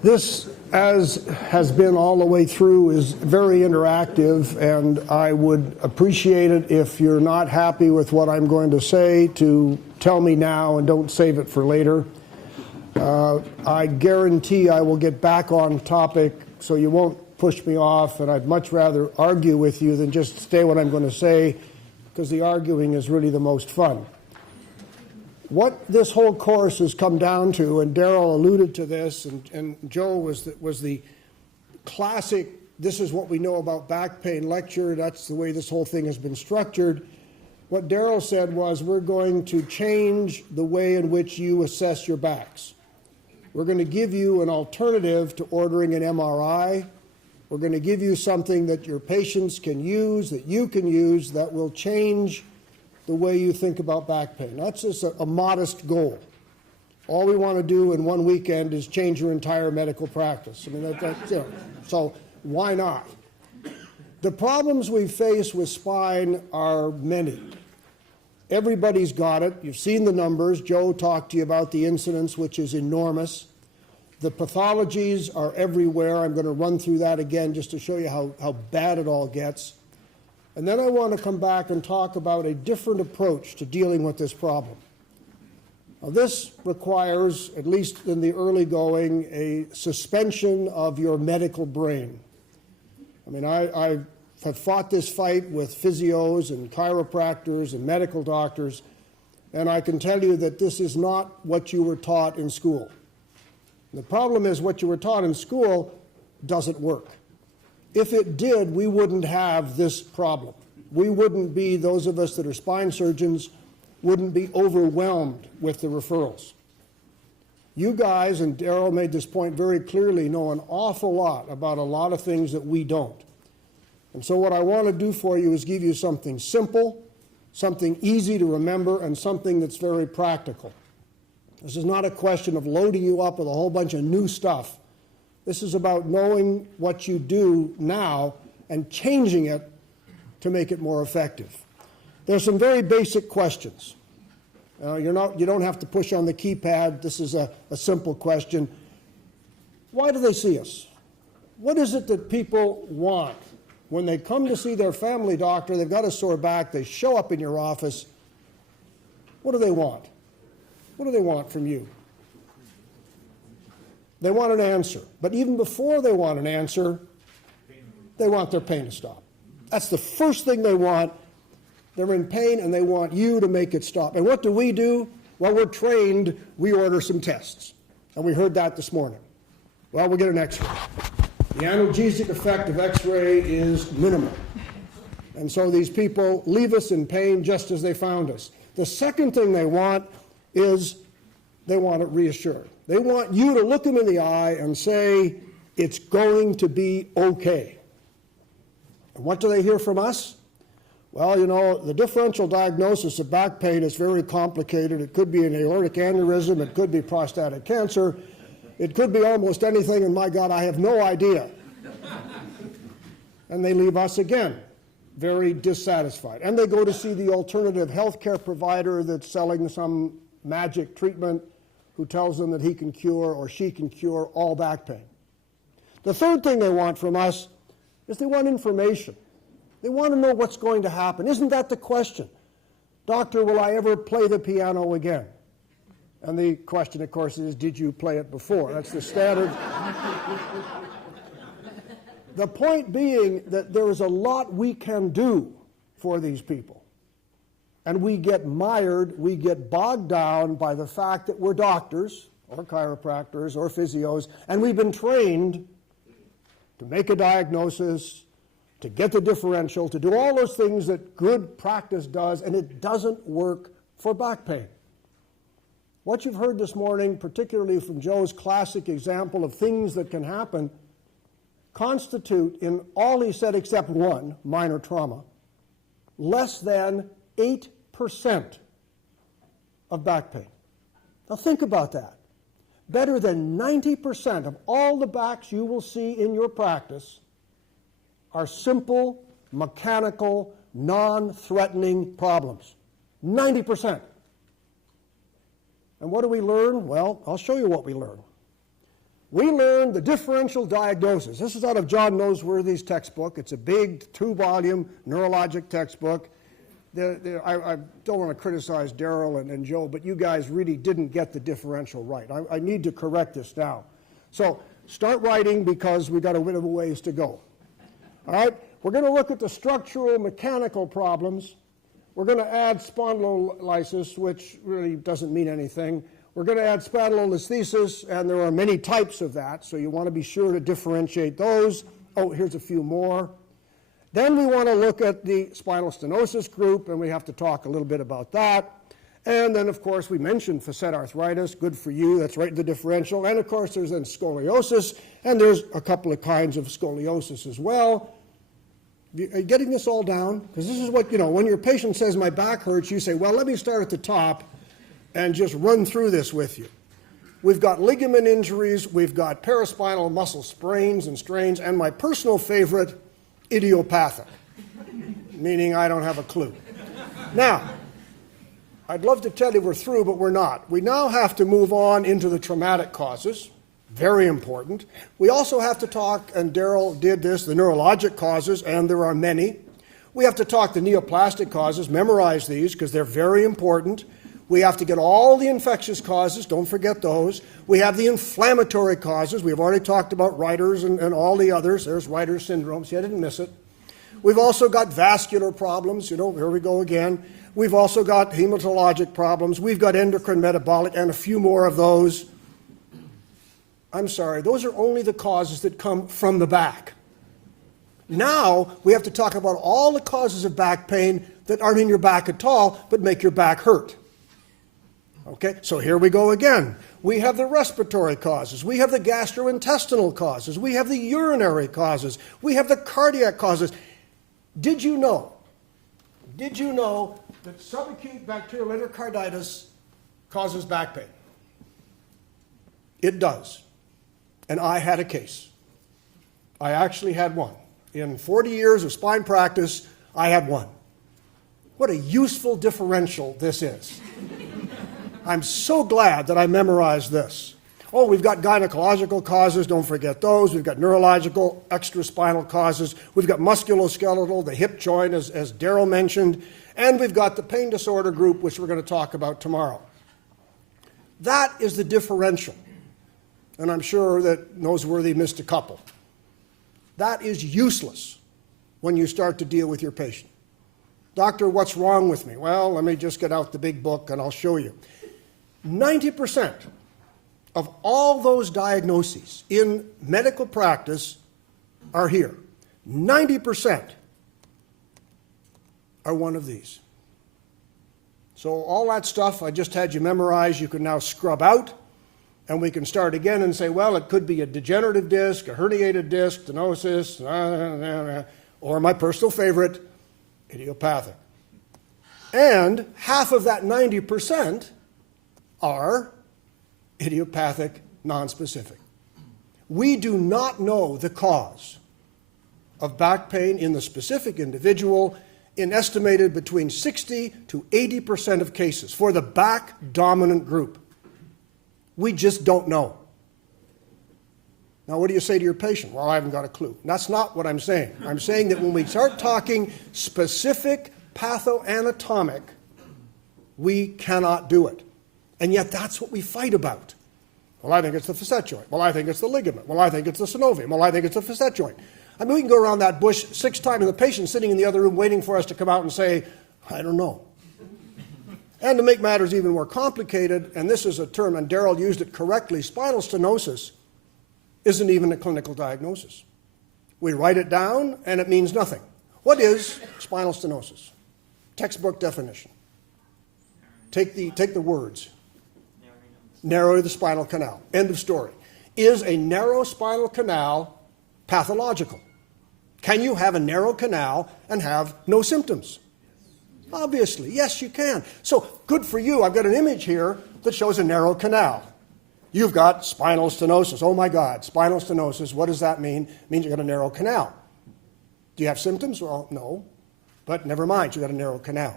This, as has been all the way through, is very interactive, and I would appreciate it if you're not happy with what I'm going to say to tell me now and don't save it for later. I guarantee I will get back on topic, so you won't push me off, and I'd much rather argue with you than just say what I'm going to say, because the arguing is really the most fun. What this whole course has come down to, and Darrell alluded to this, and Joe was the classic, this is what we know about back pain lecture, that's the way this whole thing has been structured. What Darrell said was, we're going to change the way in which you assess your backs. We're going to give you an alternative to ordering an MRI. We're going to give you something that your patients can use, that you can use, that will change the way you think about back pain. That's just a modest goal. All we want to do in one weekend is change your entire medical practice. I mean, so why not? The problems we face with spine are many. Everybody's got it. You've seen the numbers. Joe talked to you about the incidence, which is enormous. The pathologies are everywhere. I'm going to run through that again just to show you how bad it all gets. And then I want to come back and talk about a different approach to dealing with this problem. Now, this requires, at least in the early going, a suspension of your medical brain. I mean, I have fought this fight with physios and chiropractors and medical doctors, and I can tell you that this is not what you were taught in school. The problem is what you were taught in school doesn't work. If it did, we wouldn't have this problem. We wouldn't be, those of us that are spine surgeons, wouldn't be overwhelmed with the referrals. You guys, and Darrell made this point very clearly, know an awful lot about a lot of things that we don't. And so what I want to do for you is give you something simple, something easy to remember, and something that's very practical. This is not a question of loading you up with a whole bunch of new stuff. This is about knowing what you do now and changing it to make it more effective. There's some very basic questions. You don't have to push on the keypad. This is a simple question. Why do they see us? What is it that people want? When they come to see their family doctor, they've got a sore back, they show up in your office. What do they want? What do they want from you? They want an answer. But even before they want an answer, they want their pain to stop. That's the first thing they want. They're in pain and they want you to make it stop. And what do? Well, we're trained, we order some tests. And we heard that this morning. Well, we'll get an X-ray. The analgesic effect of X-ray is minimal. And so these people leave us in pain just as they found us. The second thing they want is they want it reassured. They want you to look them in the eye and say, it's going to be okay. And what do they hear from us? Well, you know, the differential diagnosis of back pain is very complicated. It could be an aortic aneurysm. It could be prostatic cancer. It could be almost anything, and my God, I have no idea. And they leave us again, very dissatisfied. And they go to see the alternative healthcare provider that's selling some magic treatment, who tells them that he can cure or she can cure all back pain. The third thing they want from us is they want information. They want to know what's going to happen. Isn't that the question? Doctor, will I ever play the piano again? And the question, of course, is, did you play it before? That's the standard. The point being that there is a lot we can do for these people. And we get mired, we get bogged down by the fact that we're doctors or chiropractors or physios, and we've been trained to make a diagnosis, to get the differential, to do all those things that good practice does, and it doesn't work for back pain. What you've heard this morning, particularly from Joe's classic example of things that can happen, constitute, in all he said except one, minor trauma, less than 8% of back pain. Now think about that. Better than 90% of all the backs you will see in your practice are simple, mechanical, non-threatening problems. 90%. And what do we learn? Well, I'll show you what we learn. we learned the differential diagnosis. This is out of John Noseworthy's textbook. It's a big 2-volume neurologic textbook. I don't want to criticize Daryl and Joe, but you guys really didn't get the differential right. I need to correct this now. So start writing because we've got a bit of a ways to go. All right? We're going to look at the structural mechanical problems. We're going to add spondylolysis, which really doesn't mean anything. We're going to add spondylolisthesis, and there are many types of that, so you want to be sure to differentiate those. Oh, here's a few more. Then we want to look at the spinal stenosis group, and we have to talk a little bit about that. And then, of course, we mentioned facet arthritis. Good for you. That's right in the differential. And, of course, there's then scoliosis, and there's a couple of kinds of scoliosis as well. Are you getting this all down? Because this is what, when your patient says, my back hurts, you say, well, let me start at the top and just run through this with you. We've got ligament injuries, we've got paraspinal muscle sprains and strains, and my personal favorite, idiopathic, meaning I don't have a clue. Now, I'd love to tell you we're through, but we're not. We now have to move on into the traumatic causes, very important. We also have to talk, and Daryl did this, the neurologic causes, and there are many. We have to talk the neoplastic causes, memorize these because they're very important. We have to get all the infectious causes, don't forget those. We have the inflammatory causes. We've already talked about Reiter's and all the others. There's Reiter's syndrome, see, I didn't miss it. We've also got vascular problems, here we go again. We've also got hematologic problems. We've got endocrine, metabolic, and a few more of those. I'm sorry, those are only the causes that come from the back. Now, we have to talk about all the causes of back pain that aren't in your back at all, but make your back hurt. Okay, so here we go again. We have the respiratory causes. We have the gastrointestinal causes. We have the urinary causes. We have the cardiac causes. Did you know that subacute bacterial endocarditis causes back pain? It does. And I had a case. I actually had one. In 40 years of spine practice, I had one. What a useful differential this is. I'm so glad that I memorized this. Oh, we've got gynecological causes, don't forget those. We've got neurological, extraspinal causes. We've got musculoskeletal, the hip joint, as Daryl mentioned. And we've got the pain disorder group, which we're going to talk about tomorrow. That is the differential. And I'm sure that Noseworthy missed a couple. That is useless when you start to deal with your patient. Doctor, what's wrong with me? Well, let me just get out the big book and I'll show you. 90% of all those diagnoses in medical practice are here. 90% are one of these. So all that stuff I just had you memorize, you can now scrub out, and we can start again and say, well, it could be a degenerative disc, a herniated disc, stenosis, or my personal favorite, idiopathic. And half of that 90% are idiopathic, nonspecific. We do not know the cause of back pain in the specific individual in estimated between 60 to 80% of cases for the back dominant group. We just don't know. Now, what do you say to your patient? Well, I haven't got a clue. That's not what I'm saying. I'm saying that when we start talking specific pathoanatomic, we cannot do it. And yet that's what we fight about. Well, I think it's the facet joint. Well, I think it's the ligament. Well, I think it's the synovium. Well, I think it's the facet joint. I mean, we can go around that bush 6 times, and the patient's sitting in the other room waiting for us to come out and say, I don't know. And to make matters even more complicated, and this is a term, and Daryl used it correctly, spinal stenosis isn't even a clinical diagnosis. We write it down, and it means nothing. What is spinal stenosis? Textbook definition. Take the words. Narrow the spinal canal. End of story. Is a narrow spinal canal pathological? Can you have a narrow canal and have no symptoms? Obviously, yes, you can. So, good for you. I've got an image here that shows a narrow canal. You've got spinal stenosis. Oh my God, spinal stenosis. What does that mean? It means you've got a narrow canal. Do you have symptoms? Well, no. But never mind, you've got a narrow canal.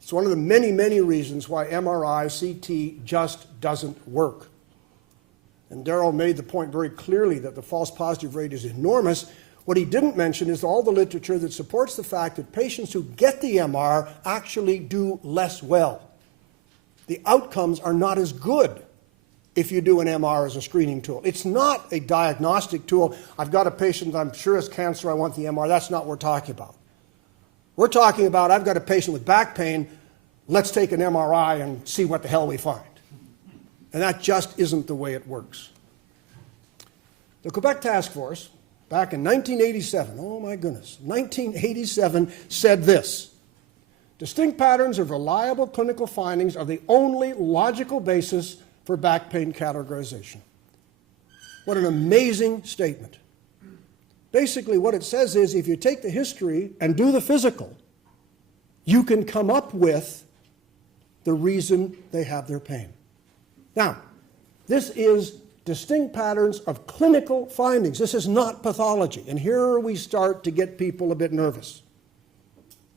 It's one of the many, many reasons why MRI, CT just doesn't work. And Darrell made the point very clearly that the false positive rate is enormous. What he didn't mention is all the literature that supports the fact that patients who get the MR actually do less well. The outcomes are not as good if you do an MR as a screening tool. It's not a diagnostic tool. I've got a patient I'm sure has cancer, I want the MR. That's not what we're talking about. We're talking about I've got a patient with back pain, let's take an MRI and see what the hell we find. And that just isn't the way it works. The Quebec Task Force, back in 1987, oh my goodness, 1987 said this: distinct patterns of reliable clinical findings are the only logical basis for back pain categorization. What an amazing statement. Basically what it says is if you take the history and do the physical, you can come up with the reason they have their pain. Now, this is distinct patterns of clinical findings. This is not pathology. And here we start to get people a bit nervous.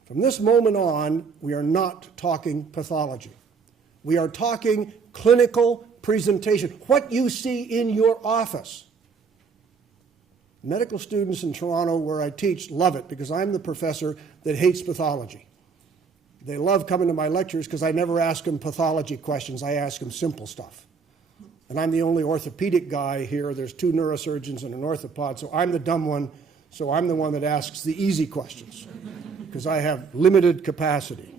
From this moment on, we are not talking pathology. We are talking clinical presentation, what you see in your office. Medical students in Toronto, where I teach, love it because I'm the professor that hates pathology. They love coming to my lectures because I never ask them pathology questions. I ask them simple stuff. And I'm the only orthopedic guy here. There's 2 neurosurgeons and an orthopod, so I'm the dumb one. So I'm the one that asks the easy questions because I have limited capacity.